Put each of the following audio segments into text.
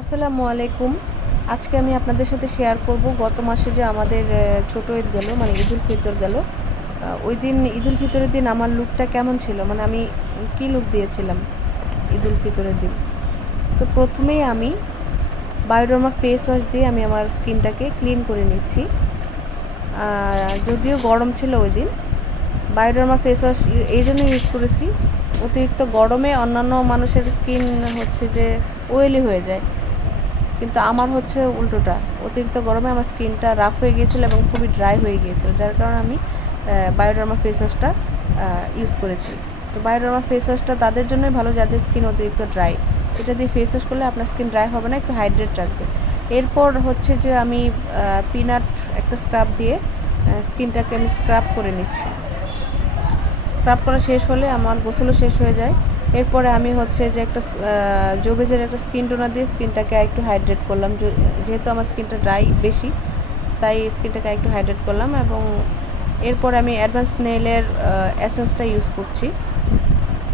আসসালামু আলাইকুম। আজকে আমি আপনাদের সাথে শেয়ার করব গত মাসে যে আমাদের ছোট ঈদ গেল, মানে ঈদুল ফিতর গেল। ওই দিন ঈদুল ফিতরের দিন আমার লুকটা কেমন ছিল, মানে আমি কি লুক দিয়েছিলাম ঈদুল ফিতরের দিন। তো প্রথমেই আমি বায়োডার্মা ফেস ওয়াশ দিয়ে আমি আমার স্কিনটাকে ক্লিন করে নিচ্ছি। যদিও গরম ছিল ওই দিন, বায়োডার্মা ফেস ওয়াশ এই জন্য ইউজ করেছি, অতিরিক্ত গরমে অন্যান্য মানুষের স্কিন হচ্ছে যে অয়েলি হয়ে যায়, কিন্তু আমার হচ্ছে উল্টোটা। অতিরিক্ত গরমে আমার স্কিনটা রাফ হয়ে গিয়েছিলো এবং খুবই ড্রাই হয়ে গিয়েছিলো, যার কারণে আমি বায়োডার্মা ফেস ওয়াশটা ইউজ করেছি। তো বায়োডার্মা ফেস ওয়াশটা তাদের জন্যই ভালো যাদের স্কিন অতিরিক্ত ড্রাই। এটা দিয়ে ফেস ওয়াশ করলে আপনার স্কিন ড্রাই হবে না, একটু হাইড্রেট রাখবে। এরপর হচ্ছে যে আমি পিনাট একটা স্ক্রাব দিয়ে স্কিনটাকে আমি স্ক্রাব করে নিচ্ছি। স্ক্রাব করা শেষ হলে আমার গোসলও শেষ হয়ে যায়। এরপরে আমি হচ্ছে যে একটা জোবেজের একটা স্কিন টোনার দিয়ে স্কিনটাকে একটু হাইড্রেট করলাম। যেহেতু আমার স্কিনটা ড্রাই বেশি, তাই স্কিনটাকে একটু হাইড্রেট করলাম। এবং এরপর আমি অ্যাডভান্স নেইলের এসেন্সটা ইউজ করছি।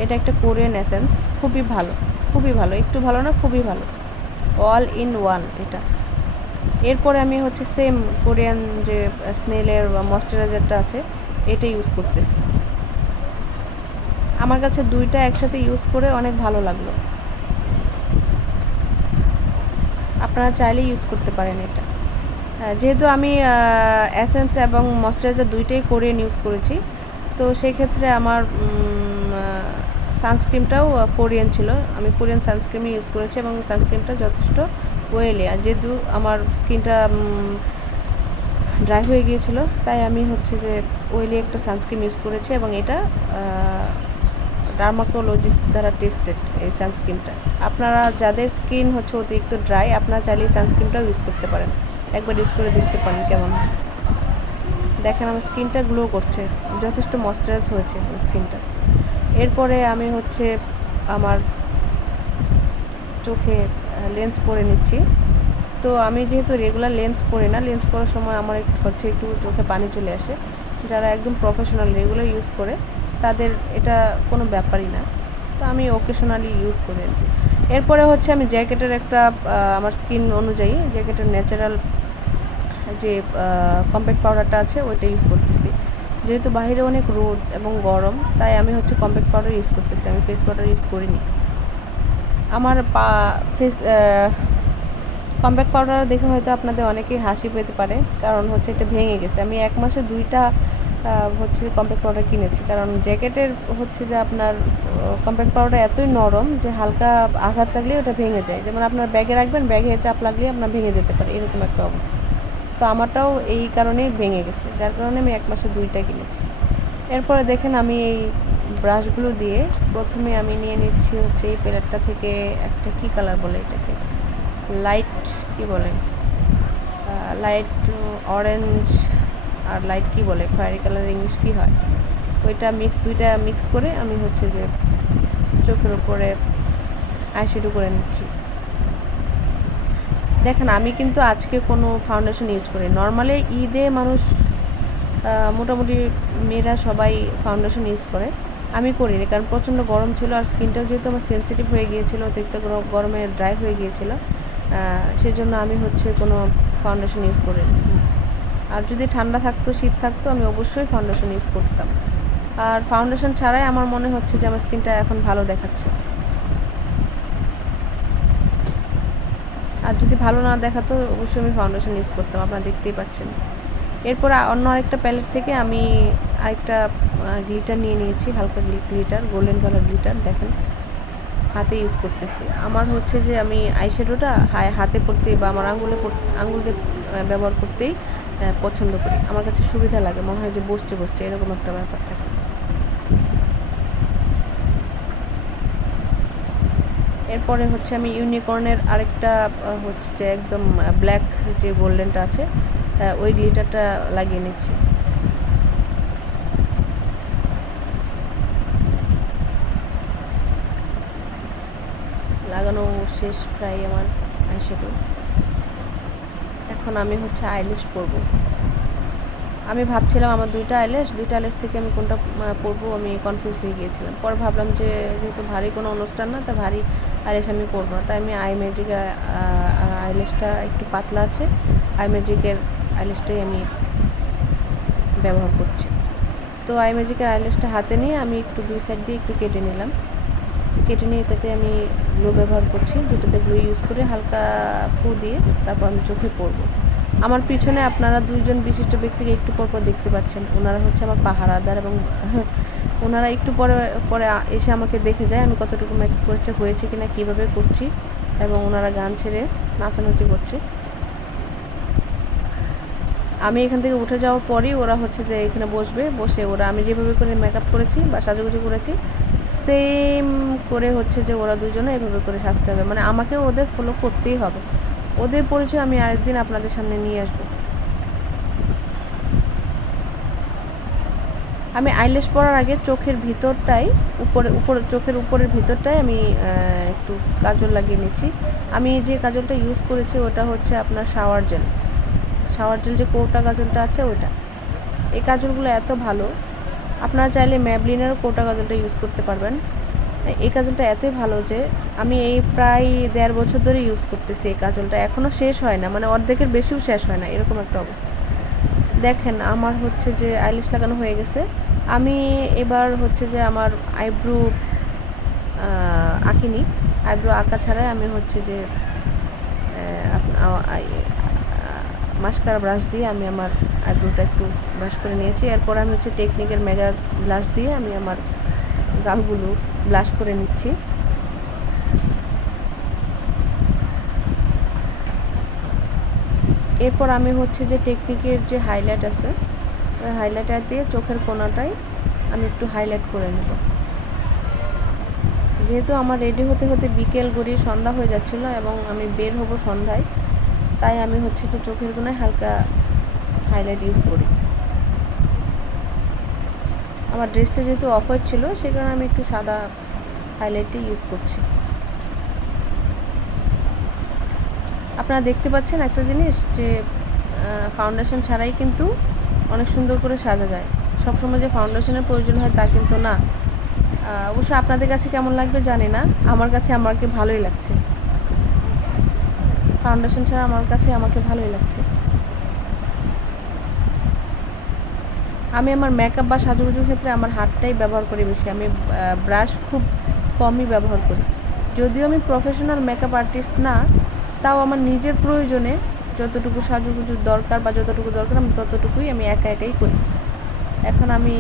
এটা একটা কোরিয়ান এসেন্স, খুবই ভালো, খুবই ভালো, একটু ভালো না, খুবই ভালো, অল ইন ওয়ান এটা। এরপরে আমি হচ্ছে সেম কোরিয়ান যে স্নেলের ময়শ্চারাইজারটা আছে, এটা ইউজ করতেছি। আমার কাছে দুইটা একসাথে ইউজ করে অনেক ভালো লাগলো। আপনারা চাইলে ইউজ করতে পারেন এটা। যেহেতু আমি এসেন্স এবং ময়শ্চারাইজার দুইটাই কোরিয়ান ইউজ করেছি, তো সেই ক্ষেত্রে আমার সানস্ক্রিনটাও কোরিয়ান ছিল। আমি কোরিয়ান সানস্ক্রিনই ইউজ করেছি এবং সানস্ক্রিনটা যথেষ্ট ওয়েলি। আর যেহেতু আমার স্কিনটা ড্রাই হয়ে গিয়েছিল, তাই আমি হচ্ছে যে ওয়েলি একটা সানস্ক্রিন ইউজ করেছি এবং এটা ডার্মাটোলজিস্ট দ্বারা টেস্টেড এই সানস্ক্রিনটা। আপনারা যাদের স্কিন হচ্ছে অতিরিক্ত ড্রাই, আপনারা চাইলে এই সানস্ক্রিনটাও ইউজ করতে পারেন। একবার ইউজ করে দেখতে পারেন কেমন হয়। দেখেন আমার স্কিনটা গ্লো করছে, যথেষ্ট ময়শ্চারাইজ হয়েছে আমার স্কিনটা। এরপরে আমি হচ্ছে আমার চোখে লেন্স পরে নিচ্ছি। তো আমি যেহেতু রেগুলার লেন্স পরি না, লেন্স পরার সময় আমার একটু চোখে পানি চলে আসে। যারা একদম প্রফেশনাল রেগুলার ইউজ করে তাদের এটা কোনো ব্যাপারই না, তো আমি ওকেশনালি ইউজ করি আর কি। এরপরে হচ্ছে আমি জ্যাকেটের একটা আমার স্কিন অনুযায়ী জ্যাকেটের ন্যাচারাল যে কম্প্যাক্ট পাউডারটা আছে ওইটা ইউজ করতেছি। যেহেতু বাইরে অনেক রোদ এবং গরম, তাই আমি হচ্ছে কম্প্যাক্ট পাউডার ইউজ করতেছি, আমি ফেস পাউডার ইউজ করিনি। আমার ফেস কম্প্যাক্ট পাউডার দেখে হয়তো আপনাদের অনেকেই হাসি পেতে পারে, কারণ হচ্ছে এটা ভেঙে গেছে। আমি এক মাসে দুইটা হচ্ছে কম্প্যাক্ট পাউডার কিনেছি, কারণ জ্যাকেটের হচ্ছে যে আপনার কম্প্যাক্ট পাউডার এতই নরম যে হালকা আঘাত লাগলে ওটা ভেঙে যায়। যেমন আপনার ব্যাগে রাখবেন, ব্যাগে চাপ লাগলে আপনার ভেঙে যেতে পারে, এরকম একটা অবস্থা। তো আমারটাও এই কারণেই ভেঙে গেছে, যার কারণে আমি এক মাসে দুইটা কিনেছি। এরপরে দেখেন আমি এই ব্রাশগুলো দিয়ে প্রথমে আমি নিয়ে নিচ্ছি হচ্ছে এই প্যালেটটা থেকে একটা কী কালার বলে এটাকে, লাইট কি বলে, লাইট অরেঞ্জ আর লাইট কি বলে, খয়েরি কালার ইংলিশ কি হয়, ওইটা দুইটা মিক্স করে আমি হচ্ছে যে চোখের উপরে আইশ্যাডো করে নিচ্ছি। দেখেন আমি কিন্তু আজকে কোনো ফাউন্ডেশন ইউজ করি। নর্মালি ঈদে মানুষ মোটামুটি মেয়েরা সবাই ফাউন্ডেশন ইউজ করে, আমি করিনি, কারণ প্রচণ্ড গরম ছিল আর স্কিনটাও যেহেতু আমার সেন্সিটিভ হয়ে গিয়েছিলো, অতিরিক্ত গরমে ড্রাই হয়ে গিয়েছিলো, সেই জন্য আমি হচ্ছে কোনো ফাউন্ডেশন ইউজ করিনি। আর যদি ঠান্ডা থাকতো, শীত থাকতো, আমি অবশ্যই ফাউন্ডেশন ইউজ করতাম। আর ফাউন্ডেশন ছাড়াই আমার মনে হচ্ছে যে আমার স্কিনটা এখন ভালো দেখাচ্ছে। আর যদি ভালো না দেখাতো অবশ্যই আমি ফাউন্ডেশন ইউজ করতাম, আপনারা দেখতেই পাচ্ছেন। এরপর অন্য আরেকটা প্যালেট থেকে আমি আরেকটা গ্লিটার নিয়ে নিয়েছি, হালকা গ্লিটার, গোল্ডেন কালার গ্লিটার। দেখেন হাতে ইউজ করতেছি। আমার হচ্ছে যে আমি আইশ্যাডোটা হাতে পরতেই বা আমার আঙুল দিয়ে ব্যবহার করতেই পছন্দ করি। আমার কাছে সুবিধা লাগে, মনে হয় যে বসছে বসছে এরকম একটা ব্যাপার থাকে। এরপরে হচ্ছে আমি ইউনিকর্নের আরেকটা হচ্ছে যে একদম ব্ল্যাক যে গোল্ডেনটা আছে, ওই গ্লিটারটা লাগিয়ে নিচ্ছি। লাগানো শেষ প্রায় আমার আইশ্যাডো। এখন আমি হচ্ছে আইল্যাশ পরবো। আমি ভাবছিলাম আমার দুইটা আইল্যাশ থেকে আমি কোনটা পরবো, আমি কনফিউজ হয়ে গিয়েছিলাম। পরে ভাবলাম যে যেহেতু ভারী কোনো অনুষ্ঠান না, তা ভারী আইল্যাশ আমি পরবো না, তাই আমি আই ম্যাজিকের আইল্যাশটা একটু পাতলা আছে, আই ম্যাজিকের আইল্যাশটাই আমি ব্যবহার করছি। তো আই ম্যাজিকের আইল্যাশটা হাতে নিয়ে আমি একটু দুই সাইড দিয়ে একটু কেটে নিলাম। কেটে নিয়ে এটাতে আমি গ্লু ব্যবহার করছি, দুটোতে গ্লু ইউজ করে হালকা ফু দিয়ে তারপর আমি চোখে পরবো। আমার পিছনে আপনারা দুইজন বিশিষ্ট ব্যক্তিকে একটু পরপর দেখতে পাচ্ছেন, ওনারা হচ্ছে আমার পাহারাদার, এবং ওনারা একটু পরে পরে এসে আমাকে দেখে যায় আমি কতটুকু মেকআপ করেছে, হয়েছে কিনা, কীভাবে করছি, এবং ওনারা গান ছেড়ে নাচানাচি করছে। আমি এখান থেকে উঠে যাওয়ার পরই ওরা হচ্ছে যে এখানে বসে ওরা আমি যেভাবে করে মেকআপ করেছি বা সাজুগুজু করেছি সেম করে হচ্ছে যে ওরা দুজনে এভাবে করে সাজতে হবে, মানে আমাকেও ওদের ফলো করতেই হবে। ওদের পরিচয় আমি আরেকদিন আপনাদের সামনে নিয়ে আসব। আমি আইল্যাশ পরার আগে চোখের ভিতরটাই চোখের উপরের ভিতরটাই আমি একটু কাজল লাগিয়ে নিচ্ছি। আমি যে কাজলটা ইউজ করেছি ওটা হচ্ছে আপনার শাওয়ার জেল যে কৌটা কাজলটা আছে ওটা। এই কাজলগুলো এত ভালো, আপনারা চাইলে ম্যাবলিনেরও কৌটা কাজলটা ইউজ করতে পারবেন। এই কাজলটা এতই ভালো যে আমি এই প্রায় 1.5 বছর ধরে ইউজ করতেছি। এই কাজলটা এখনও শেষ হয় না, মানে অর্ধেকের বেশিও শেষ হয় না, এরকম একটা অবস্থা। দেখেন আমার হচ্ছে যে আইল্যাশ লাগানো হয়ে গেছে। আমি এবার হচ্ছে যে আমার আইব্রো আঁকিনি, আইব্রো আঁকা ছাড়াই আমি হচ্ছে যে মাস্কারা ব্রাশ দিয়ে আমি আমার আইব্রোটা একটু ব্রাশ করে নিয়েছি। এরপর আমি হচ্ছে টেকনিকের মেগা ব্লাশ দিয়ে আমি আমার গালগুলো ব্লাশ করে নিচ্ছি। এরপর আমি হচ্ছে যে টেকনিকের যে হাইলাইট আছে ওই হাইলাইটার দিয়ে চোখের কোণাটাই আমি একটু হাইলাইট করে নেব। যেহেতু আমার রেডি হতে হতে বিকেল গড়িয়ে সন্ধ্যা হয়ে যাচ্ছিলো এবং আমি বের হব সন্ধ্যায়, তাই আমি হচ্ছে যে চোখের কোণায় হালকা হাইলাইট ইউজ করি। আমার ড্রেসটা যেহেতু অফ হোয়াইট ছিল সেই কারণে আমি একটু সাদা হাইলাইটই ইউজ করছি। আপনারা দেখতে পাচ্ছেন একটা জিনিস যে ফাউন্ডেশন ছাড়াই কিন্তু অনেক সুন্দর করে সাজা যায়। সবসময় যে ফাউন্ডেশনের প্রয়োজন হয় তা কিন্তু না। অবশ্য আপনাদের কাছে কেমন লাগবে জানি না, আমার কাছে আমাকে ভালোই লাগছে। ফাউন্ডেশন ছাড়া আমাকে ভালোই লাগছে। আমি আমার মেকআপ বা সাজুগুজুর ক্ষেত্রে আমার হাতটাই ব্যবহার করি বেশি, আমি ব্রাশ খুব কমই ব্যবহার করি। যদিও আমি প্রফেশনাল মেকআপ আর্টিস্ট না, তাও আমার নিজের প্রয়োজনে যতটুকু সাজুগুজুর দরকার বা যতটুকু দরকার আমি ততটুকুই আমি একাই করি। এখন আমি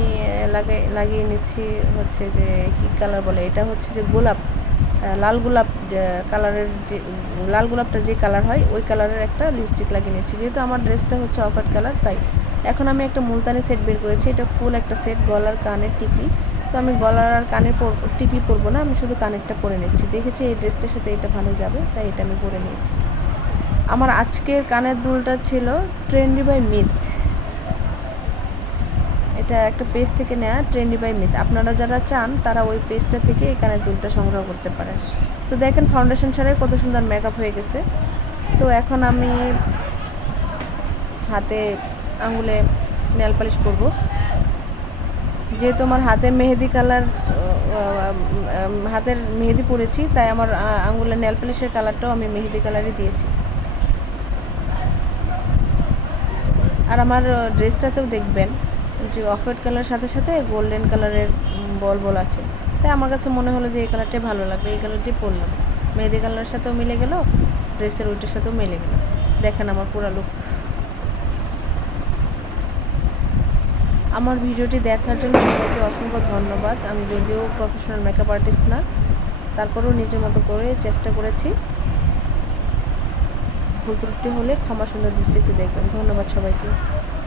লাগিয়ে নিচ্ছি হচ্ছে যে কী কালার বলে, এটা হচ্ছে যে গোলাপ, লাল গোলাপ কালারের, যে লাল গোলাপটা যে কালার হয় ওই কালারের একটা লিপস্টিক লাগিয়ে নিচ্ছি। যেহেতু আমার ড্রেসটা হচ্ছে অফ হোয়াইট কালার, তাই এখন আমি একটা মুলতানি সেট বের করেছি। এটা ফুল একটা সেট, গলার কানের টিকলি। তো আমি গলার আর কানের টিকলি পরবো না, আমি শুধু কানেরটা পরে নিচ্ছি। দেখেছি এই ড্রেসটার সাথে এটা ভালো যাবে, তাই এটা আমি পরে নিয়েছি। আমার আজকের কানের দুলটা ছিল ট্রেন্ডি বাই মিথ, এটা একটা পেজ থেকে নেওয়া, ট্রেন্ডি বাই মিথ। আপনারা যারা চান তারা ওই পেজটা থেকে এই কানের দুলটা সংগ্রহ করতে পারেন। তো দেখেন ফাউন্ডেশন ছাড়াই কত সুন্দর মেকআপ হয়ে গেছে। তো এখন আমি হাতে আঙুলে নেল পালিশ করব। যেহেতু আমার হাতের মেহেদি পরেছি, তাই আমার আঙুলের নেল পালিশের কালারটাও আমি মেহেদি কালারই দিয়েছি। আর আমার ড্রেসটাতেও দেখবেন যে অফ হোয়াইট কালারের সাথে সাথে গোল্ডেন কালারের বল আছে, তাই আমার কাছে মনে হলো যে এই কালারটাই ভালো লাগবে, এই কালারটাই পরলাম। মেহেদি কালারের সাথেও মিলে গেল, ড্রেসের ওইটার সাথেও মিলে গেল। দেখেন আমার পুরো লুক। আমার ভিডিওটি দেখার জন্য সবাইকে অসংখ্য ধন্যবাদ। আমি যদিও প্রফেশনাল মেকআপ আর্টিস্ট না, তারপরেও নিজের মতো করে চেষ্টা করেছি। ভুল ত্রুটি হলে ক্ষমা সুন্দর দৃষ্টিতে দেখবেন। ধন্যবাদ সবাইকে।